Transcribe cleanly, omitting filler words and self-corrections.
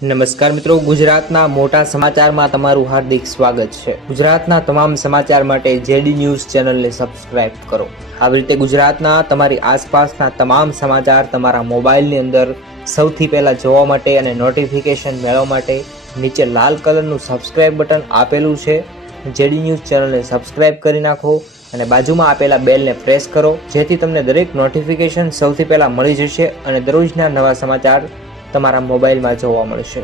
નમસ્કાર મિત્રો, ગુજરાતના મોટા સમાચારમાં તમારું હાર્દિક સ્વાગત છે। ગુજરાતના તમામ સમાચાર માટે જેડી ન્યૂઝ ચેનલને સબસ્ક્રાઇબ કરો। આવી રીતે ગુજરાતના તમારી આસપાસના તમામ સમાચાર તમારા મોબાઈલની અંદર સૌથી પહેલા જોવા માટે અને નોટિફિકેશન મેળવવા માટે નીચે લાલ કલરનું સબસ્ક્રાઇબ બટન આપેલું છે। જેડી ન્યૂઝ ચેનલને સબસ્ક્રાઇબ કરી નાખો અને બાજુમાં આપેલા બેલને પ્રેસ કરો, જેથી તમને દરેક નોટિફિકેશન સૌથી પહેલા મળી જશે અને દરરોજના નવા સમાચાર તમારા મોબાઈલમાં જોવા મળશે।